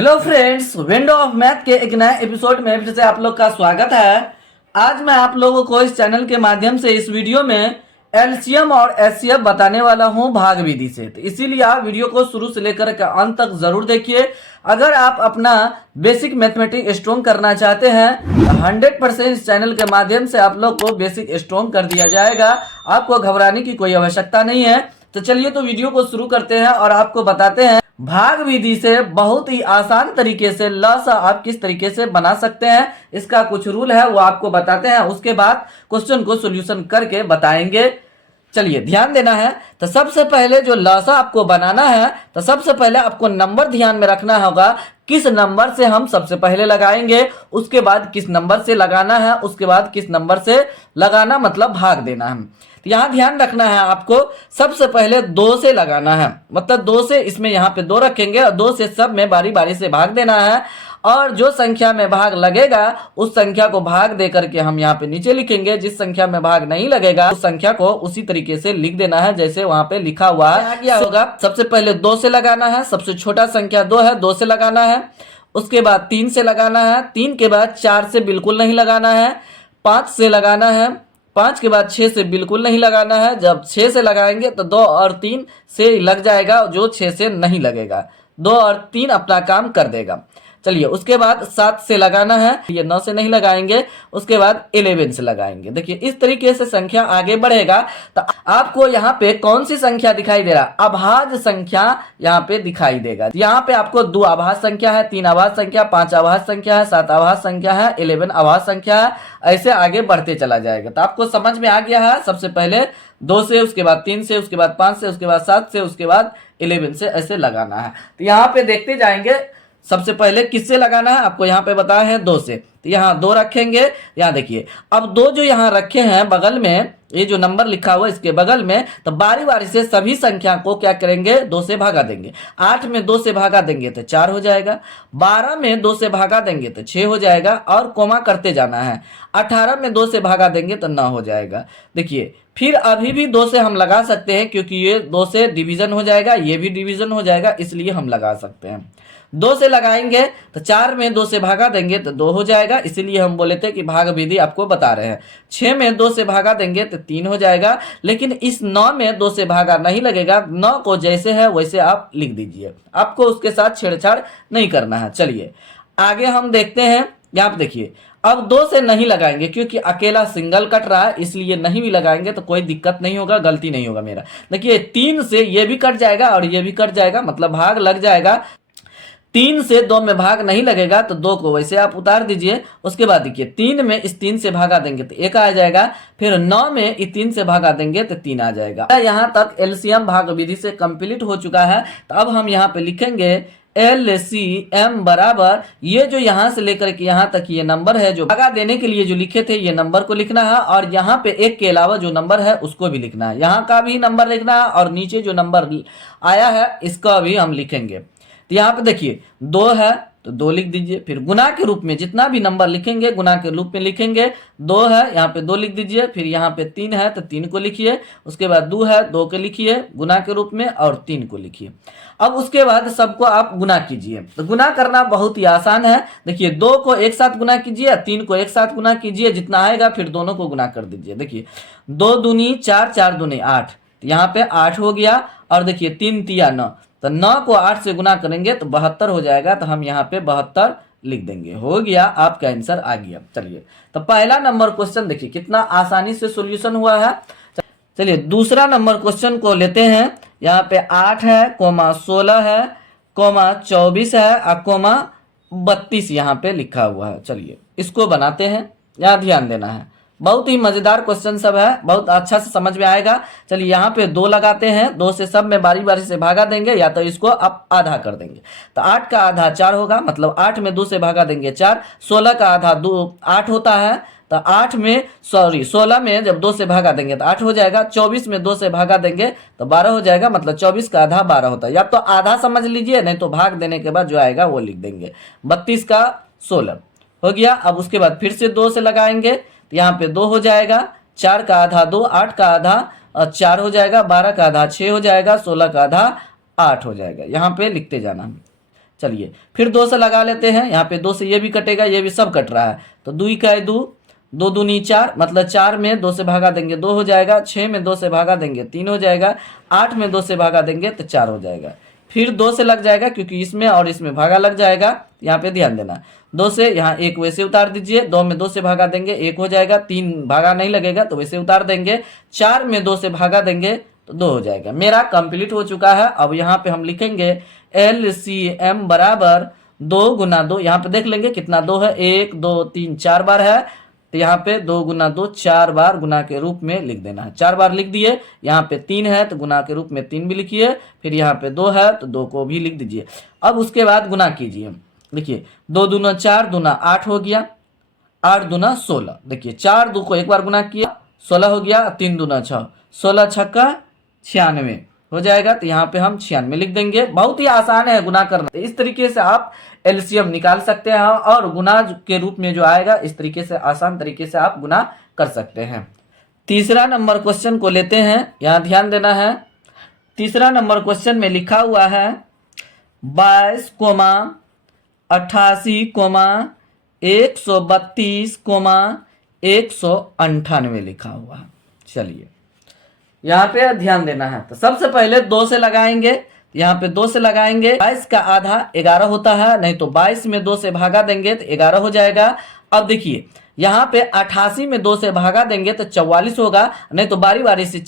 Hello friends, window of math के एक नए एपिसोड में फिर से आप लोग का स्वागत है। आज मैं आप लोगों को इस चैनल के माध्यम से इस वीडियो में एलसीएम और एचसीएफ बताने वाला हूं भाग विधि से। तो इसीलिए आप वीडियो को शुरू से लेकर के अंत तक जरूर देखिए। अगर आप अपना बेसिक मैथमेटिक्स स्ट्रॉन्ग करना चाहते हैं तो 100% इस चैनल के माध्यम से आप लोग को बेसिक स्ट्रॉन्ग कर दिया जाएगा। आपको घबराने की कोई आवश्यकता नहीं है। तो चलिए तो वीडियो को शुरू करते हैं और आपको बताते हैं भाग विधि से बहुत ही आसान तरीके से लसा आप किस तरीके से बना सकते हैं। इसका कुछ रूल है वो आपको बताते हैं, उसके बाद क्वेश्चन को सॉल्यूशन करके बताएंगे। चलिए ध्यान देना है। तो सबसे पहले जो लसा आपको बनाना है तो सबसे पहले आपको नंबर ध्यान में रखना होगा। किस नंबर से हम सबसे पहले लगाएंगे, उसके बाद किस नंबर से लगाना है, उसके बाद किस नंबर से लगाना मतलब भाग देना है। तो यहाँ ध्यान रखना है आपको, सबसे पहले 2 से लगाना है, मतलब 2 से इसमें यहाँ पे 2 रखेंगे और 2 से सब में बारी बारी से भाग देना है। और जो संख्या में भाग लगेगा उस संख्या को भाग दे करके हम यहाँ पे नीचे लिखेंगे। जिस संख्या में भाग नहीं लगेगा उस संख्या को उसी तरीके से लिख देना है जैसे वहां पे लिखा हुआ है। क्या होगा, सबसे पहले 2 से लगाना है, सबसे छोटा संख्या 2 है, 2 से लगाना है। उसके बाद 3 से लगाना है, 3 के बाद 4 से बिल्कुल नहीं लगाना है, 5 से लगाना है, 5 के बाद 6 से बिल्कुल नहीं लगाना है। जब 6 से लगाएंगे तो 2 और 3 से लग जाएगा, जो 6 से नहीं लगेगा 2 और 3 अपना काम कर देगा। चलिए उसके बाद 7 से लगाना है, ये 9 से नहीं लगाएंगे, उसके बाद 11 से लगाएंगे। देखिए इस तरीके से संख्या आगे बढ़ेगा। तो आपको यहाँ पे कौन सी संख्या दिखाई दे रहा है, अभाज्य संख्या यहाँ पे दिखाई देगा। यहाँ पे आपको 2 अभाज्य संख्या है, 3 अभाज्य संख्या, 5 अभाज्य संख्या है, 7 अभाज्य संख्या है, 11 अभाज्य संख्या है। ऐसे आगे बढ़ते चला जाएगा। तो आपको समझ में आ गया है, सबसे पहले 2 से, उसके बाद 3 से, उसके बाद 5 से, उसके बाद 7 से, उसके बाद 11 से ऐसे लगाना है। तो यहाँ पे देखते जाएंगे सबसे पहले किससे लगाना है, आपको यहाँ पे बताया है 2 से। तो यहाँ 2 रखेंगे। यहाँ देखिए अब 2 जो यहाँ रखे हैं बगल में, ये जो नंबर लिखा हुआ है इसके बगल में, तो बारी बारी से सभी संख्या को क्या करेंगे, 2 से भागा देंगे। 8 में 2 से भागा देंगे तो 4 हो जाएगा, 12 में 2 से भागा देंगे तो 6 हो जाएगा और कोमा करते जाना है। 18 में 2 से भागा देंगे तो 9 हो जाएगा। देखिए फिर अभी भी 2 से हम लगा सकते हैं क्योंकि ये 2 से डिवीजन हो जाएगा, ये भी डिवीजन हो जाएगा, इसलिए हम लगा सकते हैं। 2 से लगाएंगे तो 4 में 2 से भागा देंगे तो 2 हो जाएगा, इसीलिए हम बोले थे कि भाग विधि आपको बता रहे हैं। 6 में 2 से भागा देंगे तो 3 हो जाएगा, लेकिन इस 9 में 2 से भागा नहीं लगेगा। 9 को जैसे है वैसे आप लिख दीजिए, आपको उसके साथ छेड़छाड़ नहीं करना है। चलिए आगे हम देखते हैं। यहाँ पे देखिए अब 2 से नहीं लगाएंगे क्योंकि अकेला सिंगल कट रहा है, इसलिए नहीं भी लगाएंगे तो कोई दिक्कत नहीं होगा, गलती नहीं होगा मेरा। देखिए 3 से ये भी कट जाएगा और ये भी कट जाएगा, मतलब भाग लग जाएगा। 3 से 2 में भाग नहीं लगेगा तो 2 को वैसे आप उतार दीजिए। उसके बाद देखिए 3 में इस 3 से भागा देंगे तो 1 आ जाएगा, फिर 9 में इस 3 से भागा देंगे तो 3 आ जाएगा। यहाँ तक एलसीएम भाग विधि से कंप्लीट हो चुका है। तो अब हम यहाँ पे लिखेंगे LCM बराबर ये जो यहाँ से लेकर के यहाँ तक ये नंबर है जो भागा देने के लिए जो लिखे थे, ये नंबर को लिखना है और यहाँ पे 1 के अलावा जो नंबर है उसको भी लिखना है। यहाँ का भी नंबर लिखना है और नीचे जो नंबर आया है इसका भी हम लिखेंगे। तो यहाँ पे देखिए 2 है तो 2 लिख दीजिए, फिर गुना के रूप में जितना भी नंबर लिखेंगे गुना के रूप में लिखेंगे। 2 है यहाँ पे 2 लिख दीजिए, फिर यहाँ पे 3 है तो 3 को लिखिए, उसके बाद 2 है 2 के लिखिए गुना के रूप में और 3 को लिखिए। अब उसके बाद सबको आप गुना कीजिए। तो गुना करना बहुत ही आसान है। देखिए 2 को एक साथ गुना कीजिए, 3 को एक साथ गुना कीजिए, जितना आएगा फिर दोनों को गुना कर दीजिए। देखिए 2 दूनी 4, 4 दूनी 8, यहाँ पे 8 हो गया। और देखिए 3 तिया 9, तो 9 को 8 से गुना करेंगे तो 72 हो जाएगा। तो हम यहाँ पे 72 लिख देंगे, हो गया, आपका आंसर आ गया। चलिए तो पहला नंबर क्वेश्चन देखिए कितना आसानी से सॉल्यूशन हुआ है। चलिए दूसरा नंबर क्वेश्चन को लेते हैं। यहाँ पे 8 है, कोमा 16 है, कोमा 24 है और कोमा 32 यहाँ पे लिखा हुआ है। चलिए इसको बनाते हैं, यहाँ ध्यान देना है। बहुत ही मजेदार क्वेश्चन सब है, बहुत अच्छा से समझ में आएगा। चलिए यहाँ पे 2 लगाते हैं, 2 से सब में बारी बारी से भागा देंगे या तो इसको आप आधा कर देंगे। तो 8 का आधा 4 होगा, मतलब 8 में 2 से भागा देंगे 4। 16 का आधा 2 8 होता है, तो 16 में जब 2 से भागा देंगे तो 8 हो जाएगा। 24 में 2 से भागा देंगे तो 12 हो जाएगा, मतलब 24 का आधा 12 होता है। या तो आधा समझ लीजिए, नहीं तो भाग देने के बाद जो आएगा वो लिख देंगे। 32 का 16 हो गया। अब उसके बाद फिर से 2 से लगाएंगे, यहाँ पे 2 हो जाएगा, 4 का आधा 2, 8 का आधा 4 हो जाएगा, 12 का आधा 6 हो जाएगा, 16 का आधा 8 हो जाएगा। यहाँ पे लिखते जाना। चलिए फिर 2 से लगा लेते हैं, यहाँ पे 2 से ये भी कटेगा, ये भी सब कट रहा है, तो 2 का 2, 2 दूनी 4, मतलब 4 में 2 से भागा देंगे 2 हो जाएगा, 6 में 2 से भागा देंगे 3 हो जाएगा, 8 में 2 से भागा देंगे तो 4 हो जाएगा। फिर 2 से लग जाएगा क्योंकि इसमें और इसमें भागा लग जाएगा, यहाँ पे ध्यान देना। 2 से यहाँ 1 वैसे उतार दीजिए, 2 में 2 से भागा देंगे 1 हो जाएगा, 3 भागा नहीं लगेगा तो वैसे उतार देंगे, 4 में 2 से भागा देंगे तो 2 हो जाएगा। मेरा कंप्लीट हो चुका है। अब यहाँ पे हम लिखेंगे LCM बराबर 2 गुना 2, यहाँ पे देख लेंगे कितना 2 है, 1 2 3 4 बार है, तो यहाँ पे 2 गुना 2 4 बार गुना के रूप में लिख देना है। 4 बार लिख दिए, यहाँ पे 3 है तो गुना के रूप में 3 भी लिखिए, फिर यहाँ पे 2 है तो 2 को भी लिख दीजिए। अब उसके बाद गुना कीजिए, देखिए 2 दूना 4, दूना 8 हो गया, 8 दूना 16, देखिए 4 2 को एक बार गुना किया 16 हो गया, 3 दूना 6, 16 छक्का 96 हो जाएगा, तो यहाँ पे हम 96 लिख देंगे। बहुत ही आसान है गुना करना, तो इस तरीके से आप एलसीएम निकाल सकते हैं और गुना के रूप में जो आएगा इस तरीके से आसान तरीके से आप गुना कर सकते हैं। तीसरा नंबर क्वेश्चन को लेते हैं, यहाँ ध्यान देना है। तीसरा नंबर क्वेश्चन में लिखा हुआ है 22,88,132,198 लिखा हुआ है। चलिए यहाँ पे ध्यान देना है, तो सबसे पहले 2 से लगाएंगे, यहाँ पे 2 से लगाएंगे, 22 का आधा 11 होता है, नहीं तो 22 में 2 से भागा देंगे तो 11 हो जाएगा। अब देखिए यहाँ पे 88 में 2 से भागा देंगे तो 44 होगा, नहीं तो बारी बारी से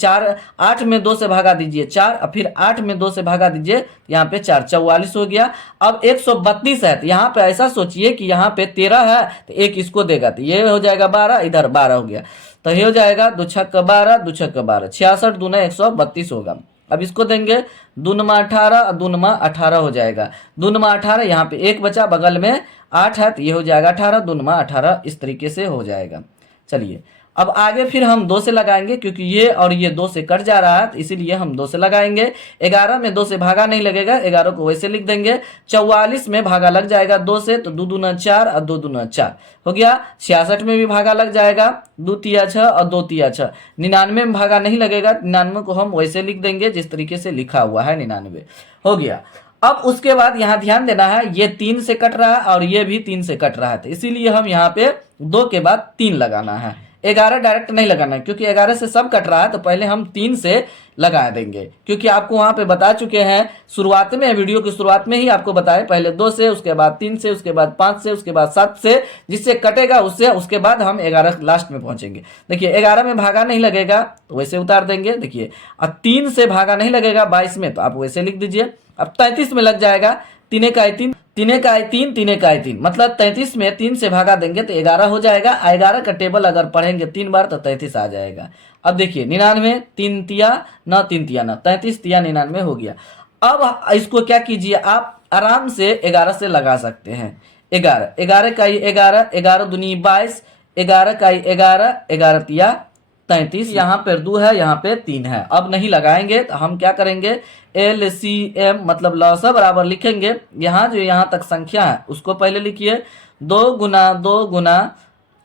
8 में 2 से भागा दीजिए 4, और फिर 8 में 2 से भागा दीजिए, यहाँ पे 4 44 हो गया। अब 132 है, तो यहाँ पे ऐसा सोचिए कि यहाँ पे 13 है तो 1 इसको देगा, तो ये हो जाएगा 12, इधर 12 हो गया, तो ये हो जाएगा 2 छक्का 12, 2 छक्का 12, 66 दूना 132 होगा। अब इसको देंगे दूनमा 18, दूनमा 18 हो जाएगा, दूनमा 18, यहाँ पे 1 बचा, बगल में 8 है तो ये हो जाएगा 18, दूनमा 18, इस तरीके से हो जाएगा। चलिए अब आगे फिर हम 2 से लगाएंगे, क्योंकि ये और ये 2 से कट जा रहा है तो इसीलिए हम 2 से लगाएंगे। 11 में 2 से भागा नहीं लगेगा, 11 को वैसे लिख देंगे। 44 में भागा लग जाएगा 2 से, तो 2 दूना 4 और 2 दूना 4 हो गया। 66 में भी भागा लग जाएगा, 2 तिया 6 और 2 तिया 6। 99 में भागा नहीं लगेगा, 99 को हम वैसे लिख देंगे जिस तरीके से लिखा हुआ है, 99 हो गया। अब उसके बाद यहाँ ध्यान देना है, ये 3 से कट रहा है और ये भी 3 से कट रहा है, तो इसीलिए हम यहाँ पे 2 के बाद 3 लगाना है। 11 डायरेक्ट नहीं लगाना है, क्योंकि 11 से सब कट रहा है, तो पहले हम 3 से लगा देंगे, क्योंकि आपको वहां पे बता चुके हैं शुरुआत में, वीडियो की शुरुआत में ही आपको बताए, पहले 2 से, उसके बाद 3 से, उसके बाद 5 से, उसके बाद 7 से, जिससे कटेगा उससे, उसके बाद हम 11 लास्ट में पहुंचेंगे। देखिए 11 में भागा नहीं लगेगा तो वैसे उतार देंगे, देखिए। अब 3 से भागा नहीं लगेगा 22 में, तो आप वैसे लिख दीजिए। अब 33 में लग जाएगा, 3 का 3, 3 का 3, 3 का 3, मतलब 33 में 3 से भागा देंगे तो 11 हो जाएगा। 11 का टेबल अगर पढ़ेंगे 3 बार तो 33 आ जाएगा। अब देखिए 99, 3 तिया न 3 तिया न, 33 तिया 99 हो गया। अब इसको क्या कीजिए, आप आराम से 11 से लगा सकते हैं। 11, 11 का 11, 11 दूनी 22, 11 का 11, 11 तिया 33, यहाँ पे 2 है, यहाँ पे 3 है। अब नहीं लगाएंगे तो हम क्या करेंगे, LCM मतलब लौसा बराबर लिखेंगे। यहाँ जो यहाँ तक संख्या है उसको पहले लिखिए, 2 गुना 2 गुना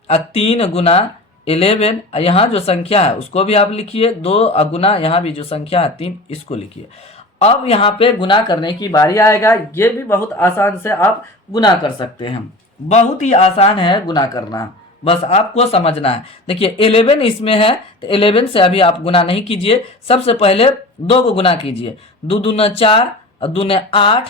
3 गुना 11, यहाँ जो संख्या है उसको भी आप लिखिए, 2 गुना यहाँ भी जो संख्या है 3, इसको लिखिए। अब यहाँ पे गुना करने की बारी आएगा, ये भी बहुत आसान से आप गुना कर सकते हैं, बहुत ही आसान है गुना करना, बस आपको समझना है। देखिए 11 इसमें है तो 11 से अभी आप गुना नहीं कीजिए, सबसे पहले 2 को गुना कीजिए, 2 दूना 4 और 2 ने 8,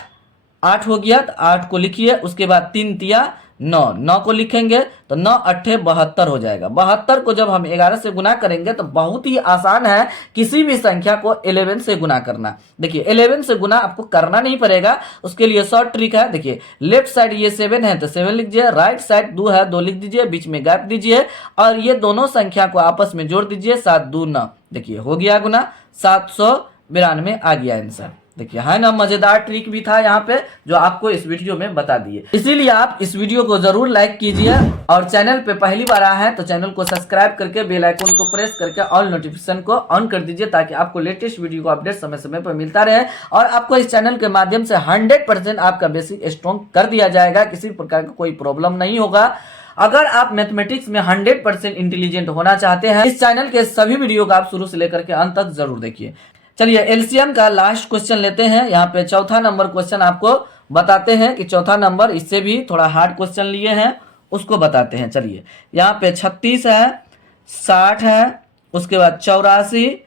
8 हो गया तो 8 को लिखिए। उसके बाद 3 तिया 9, 9 को लिखेंगे तो 9 8 72 हो जाएगा। 72 को जब हम 11 से गुना करेंगे तो बहुत ही आसान है किसी भी संख्या को 11 से गुना करना। देखिए 11 से गुना आपको करना नहीं पड़ेगा, उसके लिए शॉर्ट ट्रिक है। देखिए लेफ्ट साइड ये 7 है तो 7 लिख दीजिए, राइट साइड 2 है 2 लिख दीजिए, बीच में गैप दीजिए और ये दोनों संख्या को आपस में जोड़ दीजिए, 7 2 9, देखिए हो गया गुना, 792 आ गया आंसर। देखिए है ना, मजेदार ट्रिक भी था यहाँ पे जो आपको इस वीडियो में बता दिए। इसीलिए आप इस वीडियो को जरूर लाइक कीजिए और चैनल पे पहली बार आए हैं तो चैनल को सब्सक्राइब करके बेल आइकन को प्रेस करके ऑल नोटिफिकेशन को ऑन कर दीजिए, ताकि आपको लेटेस्ट वीडियो का अपडेट समय समय पर मिलता रहे और आपको इस चैनल के माध्यम से 100% आपका बेसिक स्ट्रॉन्ग कर दिया जाएगा, किसी प्रकार का कोई प्रॉब्लम नहीं होगा। अगर आप मैथमेटिक्स में 100% इंटेलिजेंट होना चाहते हैं, इस चैनल के सभी वीडियो को आप शुरू से लेकर के अंत तक जरूर देखिए। चलिए एलसीएम का लास्ट क्वेश्चन लेते हैं। यहाँ पे चौथा नंबर क्वेश्चन आपको बताते हैं कि चौथा नंबर इससे भी थोड़ा हार्ड क्वेश्चन लिए हैं, उसको बताते हैं। चलिए, यहाँ पे 36 है, 60 है, उसके बाद 84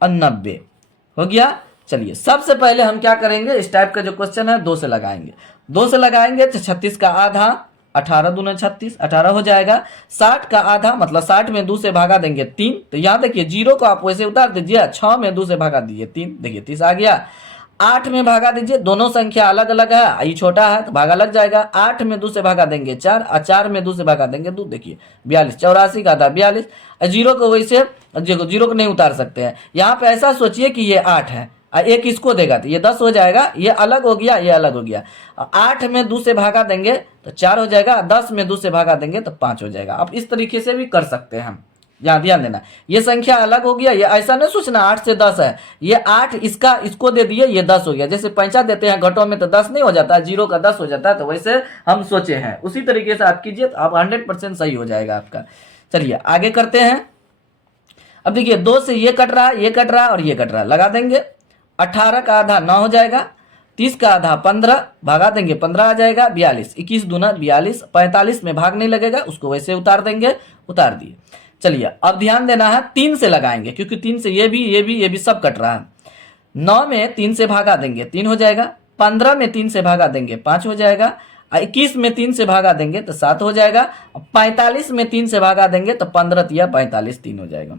और 90 हो गया। चलिए, सबसे पहले हम क्या करेंगे, इस टाइप का जो क्वेश्चन है 2 से लगाएंगे। 2 से लगाएंगे तो 36 का आधा, 18 दूना 36, 18 हो जाएगा। 60 का आधा मतलब 60 में 2 से भागा देंगे 3, तो यहाँ देखिए 0 को आप वैसे उतार दीजिए, 6 में 2 से भागा दीजिए 3, देखिए 30 आ गया। 8 में भागा दीजिए, दोनों संख्या अलग अलग है, ये छोटा है तो भागा लग जाएगा। 8 में 2 से भागा देंगे 4, और 4 में 2 से भागा देंगे 2, देखिए 42। 84 का था 42, 0 को वैसे 0 को नहीं उतार सकते हैं। यहाँ पे ऐसा सोचिए कि ये 8 है, एक इसको देगा तो ये 10 हो जाएगा, ये अलग हो गया, ये अलग हो गया। 8 में 2 से भागा देंगे तो 4 हो जाएगा, 10 में 2 से भागा देंगे तो 5 हो जाएगा। अब इस तरीके से भी कर सकते हैं हम, यहाँ ध्यान देना, ये संख्या अलग हो गया, ये ऐसा नहीं सोचना 8 से 10 है, ये 8 इसका इसको दे दिए, ये 10 हो गया। जैसे पैंचा देते हैं घटों में तो 10 नहीं हो जाता, 0 का 10 हो जाता है, तो वैसे हम सोचे हैं, उसी तरीके से आप कीजिए तो आप 100% सही हो जाएगा आपका। चलिए आगे करते हैं। अब देखिए 2 से ये कट रहा है, ये कट रहा है और ये कट रहा है, लगा देंगे। 18 का आधा 9 हो जाएगा, 30 का आधा 15, भागा देंगे 15 आ जाएगा। 42, 21 दूना 42, 45 में भाग नहीं लगेगा, उसको वैसे उतार देंगे, उतार दिए। चलिए अब ध्यान देना है, 3 से लगाएंगे क्योंकि 3 से ये भी सब कट रहा है। 9 में 3 से भागा देंगे 3 हो जाएगा, 15 में 3 से भागा देंगे 5 हो जाएगा, 21 में 3 से भागा देंगे तो 7 हो जाएगा, 45 में 3 से भागा देंगे तो 15 या 45 3 हो जाएगा।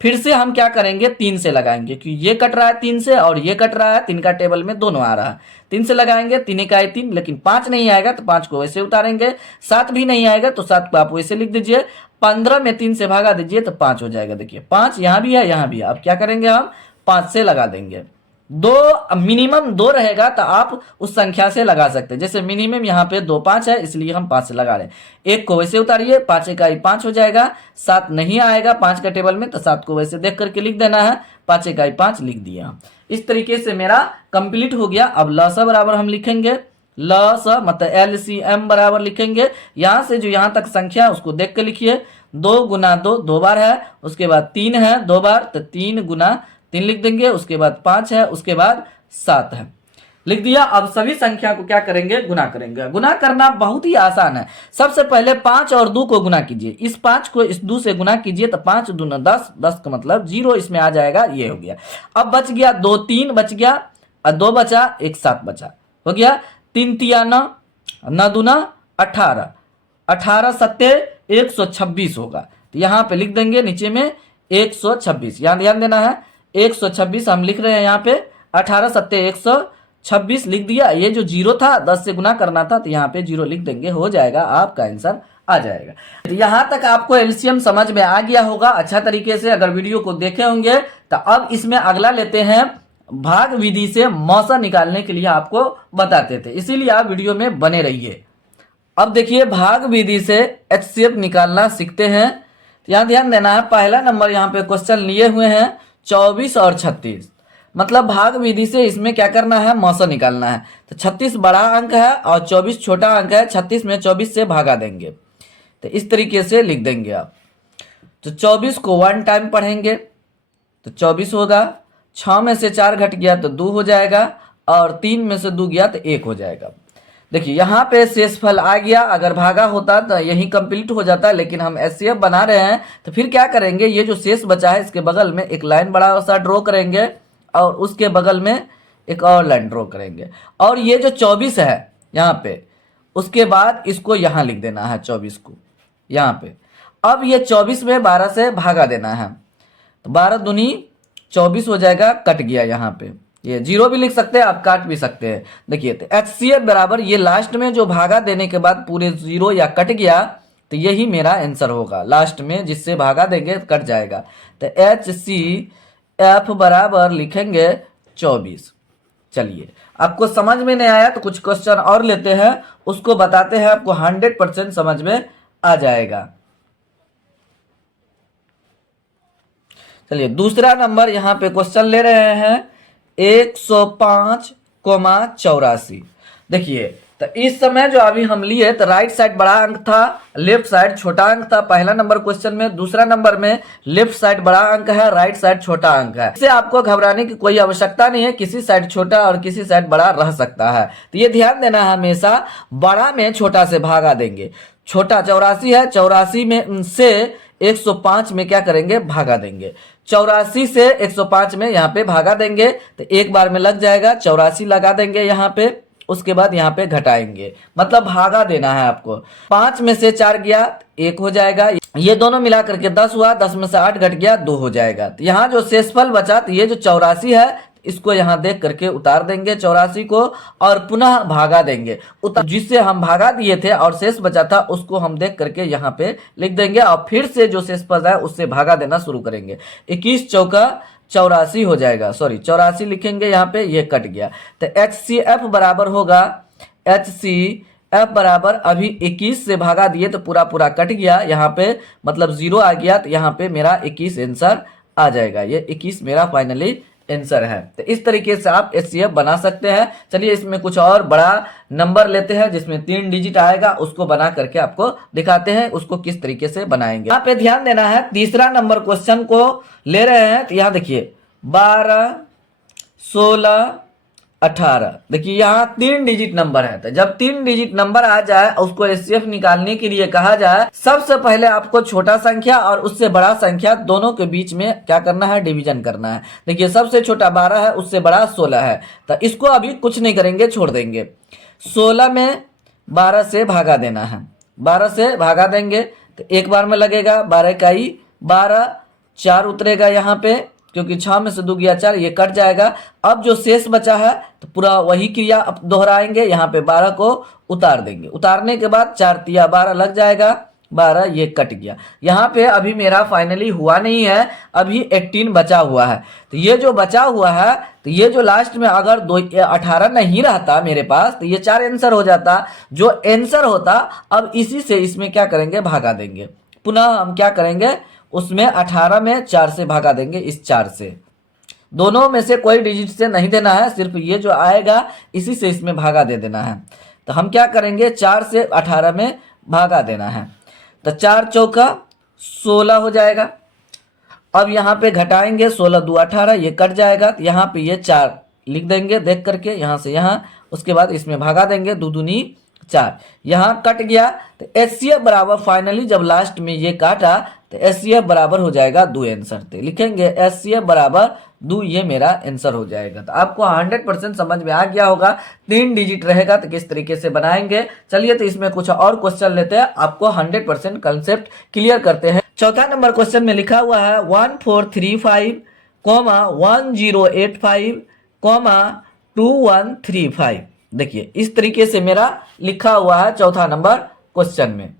फिर से हम क्या करेंगे, 3 से लगाएंगे क्योंकि ये कट रहा है 3 से और ये कट रहा है, 3 का टेबल में दोनों आ रहा है। 3 से लगाएंगे, 3 का 3, लेकिन 5 नहीं आएगा तो 5 को वैसे उतारेंगे। 7 भी नहीं आएगा तो 7 को आप वैसे लिख दीजिए। 15 में 3 से भागा दीजिए तो 5 हो जाएगा। देखिए 5 यहाँ भी है, यहाँ भी है। अब क्या करेंगे, हम 5 से लगा देंगे। 2 मिनिमम 2 रहेगा तो आप उस संख्या से लगा सकते हैं। जैसे मिनिमम यहाँ पे 2 5 है, इसलिए हम 5 से लगा रहे हैं। 1 को वैसे उतारिए, 5 का 5 हो जाएगा। 7 नहीं आएगा 5 के टेबल में तो 7 को वैसे देख करके लिख देना है। 5 का 5 लिख दिया। इस तरीके से मेरा कंप्लीट हो गया। अब लसा बराबर हम लिखेंगे, लसा मतलब LCM बराबर लिखेंगे। यहाँ से जो यहाँ तक संख्या है उसको देख के लिखिए। 2 गुना 2 2 बार है, उसके बाद 3 है 2 बार, तो 3 गुना 3 लिख देंगे। उसके बाद 5 है, उसके बाद 7 है, लिख दिया। अब सभी संख्या को क्या करेंगे, गुना करेंगे। गुना करना बहुत ही आसान है। सबसे पहले 5 और 2 को गुना कीजिए। इस 5 को इस 2 से गुना कीजिए तो 5 दूना 10, 10 का मतलब 0 इसमें आ जाएगा, ये हो गया। अब बच गया 2 3 बच गया, और 2 बचा, 1 7 बचा, हो गया। 3 तिया 9, 9 दूना 18, 18 सत्ते 126 होगा। तो यहाँ पे लिख देंगे नीचे में 126। यहाँ ध्यान देना है, 126 हम लिख रहे हैं यहाँ पे। 18 सत्ते 126 लिख दिया। ये जो 0 था 10 से गुना करना था तो यहाँ पे 0 लिख देंगे, हो जाएगा, आपका आंसर आ जाएगा। तो यहाँ तक आपको एलसीएम समझ में आ गया होगा अच्छा तरीके से, अगर वीडियो को देखे होंगे। तो अब इसमें अगला लेते हैं, भाग विधि से मौसा निकालने के लिए आपको बताते थे, इसीलिए आप वीडियो में बने रहिए। अब देखिए भाग विधि से HCF निकालना सीखते हैं। यहाँ ध्यान देना है, पहला नंबर यहाँ पे क्वेश्चन लिए हुए हैं 24 और 36, मतलब भाग विधि से इसमें क्या करना है, मौसा निकालना है। तो 36 बड़ा अंक है और 24 छोटा अंक है। 36 में 24 से भागा देंगे तो इस तरीके से लिख देंगे आप। तो 24 को 1 टाइम पढ़ेंगे तो 24 होगा। 6 में से 4 घट गया तो 2 हो जाएगा, और 3 में से 2 गया तो 1 हो जाएगा। देखिए यहाँ पे शेषफल आ गया। अगर भागा होता तो यही कंप्लीट हो जाता, लेकिन हम HCF बना रहे हैं तो फिर क्या करेंगे, ये जो शेष बचा है इसके बगल में एक लाइन बड़ा सा ड्रॉ करेंगे, और उसके बगल में एक और लाइन ड्रॉ करेंगे। और ये जो 24 है यहाँ पे, उसके बाद इसको यहाँ लिख देना है 24 को यहाँ पे। अब ये 24 में 12 से भागा देना है तो 12 दूनी 24 हो जाएगा, कट गया यहाँ पे। ये 0 भी लिख सकते हैं आप, काट भी सकते हैं। देखिए तो HCF बराबर ये लास्ट में जो भागा देने के बाद पूरे 0 या कट गया तो यही मेरा आंसर होगा। लास्ट में जिससे भागा देंगे कट जाएगा। तो HCF बराबर लिखेंगे 24। चलिए आपको समझ में नहीं आया तो कुछ क्वेश्चन और लेते हैं, उसको बताते हैं, आपको 100% समझ में आ जाएगा। चलिए दूसरा नंबर यहाँ पे क्वेश्चन ले रहे हैं 105,84। देखिए तो इस समय जो अभी हम लिए तो राइट साइड बड़ा अंक था, लेफ्ट साइड छोटा अंक था पहला नंबर क्वेश्चन में। दूसरा नंबर में लेफ्ट साइड बड़ा अंक है, राइट साइड छोटा अंक है। इससे आपको घबराने की कोई आवश्यकता नहीं है, किसी साइड छोटा और किसी साइड बड़ा रह सकता है। तो ये ध्यान देना है, हमेशा बड़ा में छोटा से भागा देंगे। छोटा 84 है, 84 में से 105 में क्या करेंगे, भागा देंगे। 84 से 105 में यहाँ पे भागा देंगे तो एक बार में लग जाएगा। 84 लगा देंगे यहाँ पे, उसके बाद यहाँ पे घटाएंगे, मतलब भागा देना है आपको। 5 में से 4 गया 1 हो जाएगा। ये दोनों मिला करके 10 हुआ, 10 में से 8 घट गया 2 हो जाएगा। तो यहाँ जो शेषफल बचा, तो ये जो 84 है इसको यहाँ देख करके उतार देंगे 84 को और पुनः भागा देंगे। जिससे हम भागा दिए थे और शेष बचा था उसको हम देख करके यहाँ पे लिख देंगे और फिर से जो शेषफल है उससे भागा देना शुरू करेंगे। 21 चौका 84 हो जाएगा, सॉरी 84 लिखेंगे यहाँ पे, ये कट गया। तो HCF बराबर होगा, HCF बराबर अभी 21 से भागा दिए तो पूरा पूरा कट गया यहाँ पे, मतलब 0 आ गया। तो यहाँ पे मेरा 21 आंसर आ जाएगा। ये 21 मेरा फाइनली आंसर है। तो इस तरीके से आप HCF बना सकते हैं। चलिए इसमें कुछ और बड़ा नंबर लेते हैं जिसमें 3 डिजिट आएगा, उसको बना करके आपको दिखाते हैं उसको किस तरीके से बनाएंगे। यहाँ पे ध्यान देना है, तीसरा नंबर क्वेश्चन को ले रहे हैं। तो यहाँ देखिए 12, 16, 18, देखिए यहाँ 3 डिजिट नंबर है। तो जब 3 डिजिट नंबर आ जाए उसको HCF निकालने के लिए कहा जाए, सबसे पहले आपको छोटा संख्या और उससे बड़ा संख्या दोनों के बीच में क्या करना है, डिवीजन करना है। देखिए सबसे छोटा 12 है, उससे बड़ा 16 है। तो इसको अभी कुछ नहीं करेंगे, छोड़ देंगे। 16 में 12 से भागा देना है, 12 से भागा देंगे तो एक बार में लगेगा। 12 इकाई 12, 4 उतरेगा यहाँ पे, क्योंकि 6 में से 2 गया 4, ये कट जाएगा। अब जो शेष बचा है तो पूरा वही क्रिया दोहराएंगे। यहाँ पे 12 को उतार देंगे, उतारने के बाद 4 तिया 12 लग जाएगा, 12 ये कट गया। यहाँ पे अभी मेरा फाइनली हुआ नहीं है, अभी 18 बचा हुआ है। तो ये जो बचा हुआ है, तो ये जो लास्ट में अगर 18 नहीं रहता मेरे पास तो ये 4 आंसर हो जाता। जो आंसर होता अब इसी से इसमें क्या करेंगे, भागा देंगे। पुनः हम क्या करेंगे, उसमें 18 में 4 से भागा देंगे, इस 4 से। दोनों में से कोई डिजिट से नहीं देना है, सिर्फ ये जो आएगा इसी से इसमें भागा दे देना है। तो हम क्या करेंगे, 4 से 18 में भागा देना है। तो 4 चौका 16 हो जाएगा। अब यहाँ पे घटाएंगे, 16 2 18, ये कट जाएगा। तो यहाँ पे ये 4 लिख देंगे देख करके यहाँ से यहाँ, उसके बाद इसमें भागा देंगे, 2 दूनी 4, यहाँ कट गया। तो HCF बराबर फाइनली जब लास्ट में ये काटा तो HCF बराबर हो जाएगा 2 आंसर थे, लिखेंगे HCF बराबर 2, ये मेरा आंसर हो जाएगा। तो आपको 100% समझ में आ गया होगा। 3 डिजिट रहेगा तो किस तरीके से बनाएंगे। चलिए तो इसमें कुछ और क्वेश्चन लेते हैं, आपको 100% कंसेप्ट क्लियर करते हैं। चौथा नंबर क्वेश्चन में लिखा हुआ है 1435, 1085, 2135। देखिए इस तरीके से मेरा लिखा हुआ है चौथा नंबर क्वेश्चन में।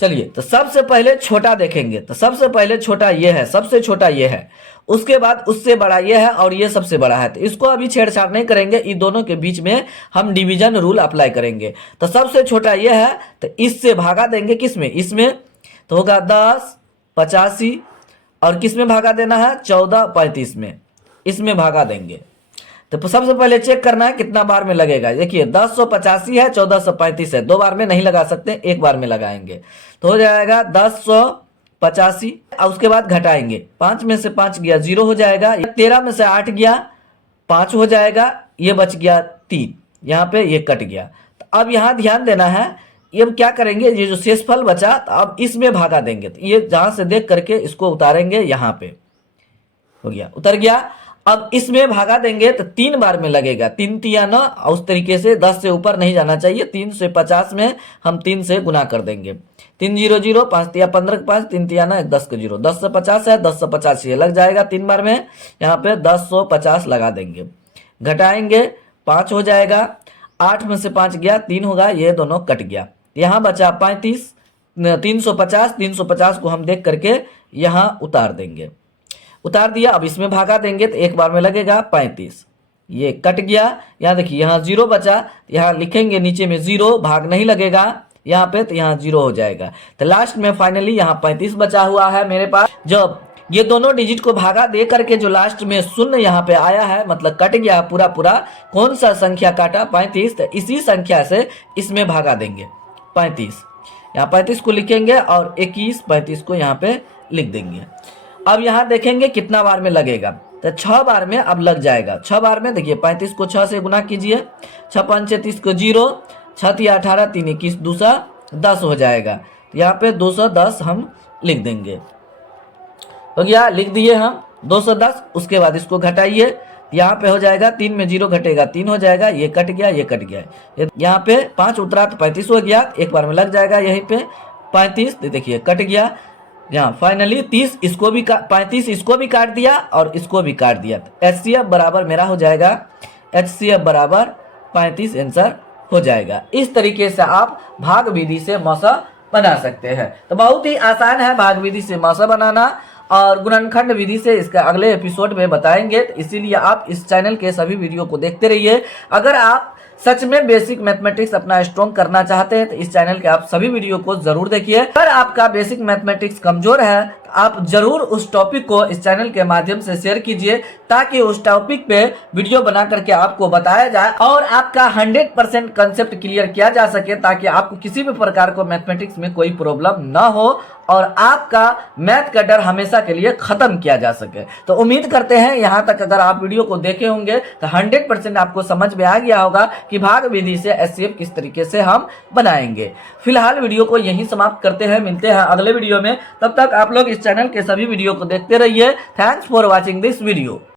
चलिए तो सबसे पहले छोटा देखेंगे। तो सबसे पहले छोटा ये है, सबसे छोटा ये है, उसके बाद उससे बड़ा ये है और ये सबसे बड़ा है। तो इसको अभी छेड़छाड़ नहीं करेंगे, इन दोनों के बीच में हम डिवीजन रूल अप्लाई करेंगे। तो सबसे छोटा ये है तो इससे भागा देंगे, किसमें, इसमें। तो होगा 10 85 और किसमें भागा देना है, 14 35 में, इसमें भागा देंगे। तो सबसे पहले चेक करना है कितना बार में लगेगा। देखिए 1085 है, 1435 है, 2 बार में नहीं लगा सकते, एक बार में लगाएंगे। तो हो जाएगा 1085 और उसके बाद घटाएंगे, 5 में से 5 गया 0 हो जाएगा। 13 में से 8 गया 5 हो जाएगा, ये बच गया 3, यहाँ पे ये कट गया। तो अब यहाँ ध्यान देना है, ये क्या करेंगे, ये जो शेषफल बचा तो अब इसमें भागा देंगे। तो ये जहां से देख करके इसको उतारेंगे, यहाँ पे हो गया, उतर गया। अब इसमें भागा देंगे तो 3 बार में लगेगा, 3 तिया 9, उस तरीके से 10 से ऊपर नहीं जाना चाहिए। 3 से 50 में हम 3 से गुना कर देंगे, 3 0 0, 5 तिया 15 के 5, 3 तिया 9, 10 के 0, 10 से 50 है, 10 से 50 ये लग जाएगा 3 बार में, यहाँ पे 1050 लगा देंगे। घटाएंगे 5 हो जाएगा, 8 में से 5 गया 3 होगा, ये दोनों कट गया। यहाँ बचा 35, 350 को हम देख करके यहाँ उतार देंगे, उतार दिया। अब इसमें भागा देंगे तो एक बार में लगेगा 35, ये कट गया। यहाँ देखिए यहाँ 0 बचा, यहाँ लिखेंगे नीचे में 0, भाग नहीं लगेगा यहाँ पे, तो यहाँ 0 हो जाएगा। तो लास्ट में फाइनली यहाँ 35 बचा हुआ है मेरे पास। जब ये दोनों डिजिट को भागा दे करके जो लास्ट में शून्य यहाँ पे आया है, मतलब कट गया पूरा पूरा, कौन सा संख्या काटा? 35। तो इसी संख्या से इसमें भागा देंगे 35। यहाँ 35 को लिखेंगे और 21 35 को यहाँ पे लिख देंगे। अब यहाँ देखेंगे कितना बार में लगेगा, तो 6 बार में अब लग जाएगा। 6 बार में देखिए 35 को 6 से गुना कीजिए, 6 5 36 को 0, 6 3 18 3 21 दूसरा 10 हो जाएगा। तो यहाँ पे 210 हम लिख देंगे। हो गया, लिख दिए हम 210। उसके बाद इसको घटाइए, यहाँ पे हो जाएगा 3 में 0 घटेगा 3 हो जाएगा, ये कट गया ये कट गया, यहाँ पे 5 उतरा तो 35 हो गया, एक बार में लग जाएगा यहीं पे 35। देखिए कट गया। यहाँ फाइनली 30 इसको भी 35 इसको भी काट दिया और इसको भी काट दिया। HCF बराबर मेरा हो जाएगा, HCF बराबर 35 आंसर हो जाएगा। इस तरीके से आप भाग विधि से मौसा बना सकते हैं। तो बहुत ही आसान है भाग विधि से मौसा बनाना, और गुणनखंड विधि से इसका अगले एपिसोड में बताएंगे। तो इसीलिए आप इस चैनल के सभी वीडियो को देखते रहिए। अगर आप सच में बेसिक मैथमेटिक्स अपना स्ट्रॉन्ग करना चाहते हैं तो इस चैनल के आप सभी वीडियो को जरूर देखिए। अगर आपका बेसिक मैथमेटिक्स कमजोर है तो आप जरूर उस टॉपिक को इस चैनल के माध्यम से शेयर कीजिए, ताकि उस टॉपिक पे वीडियो बना करके आपको बताया जाए और आपका 100% कंसेप्ट क्लियर किया जा सके, ताकि आपको किसी भी प्रकार को मैथमेटिक्स में कोई प्रॉब्लम ना हो और आपका मैथ का डर हमेशा के लिए खत्म किया जा सके। तो उम्मीद करते हैं यहाँ तक अगर आप वीडियो को देखे होंगे तो 100% आपको समझ में आ गया होगा कि भाग विधि से HCF किस तरीके से हम बनाएंगे। फिलहाल वीडियो को यहीं समाप्त करते हैं, मिलते हैं अगले वीडियो में। तब तक आप लोग इस चैनल के सभी वीडियो को देखते रहिए। Thanks for watching this video.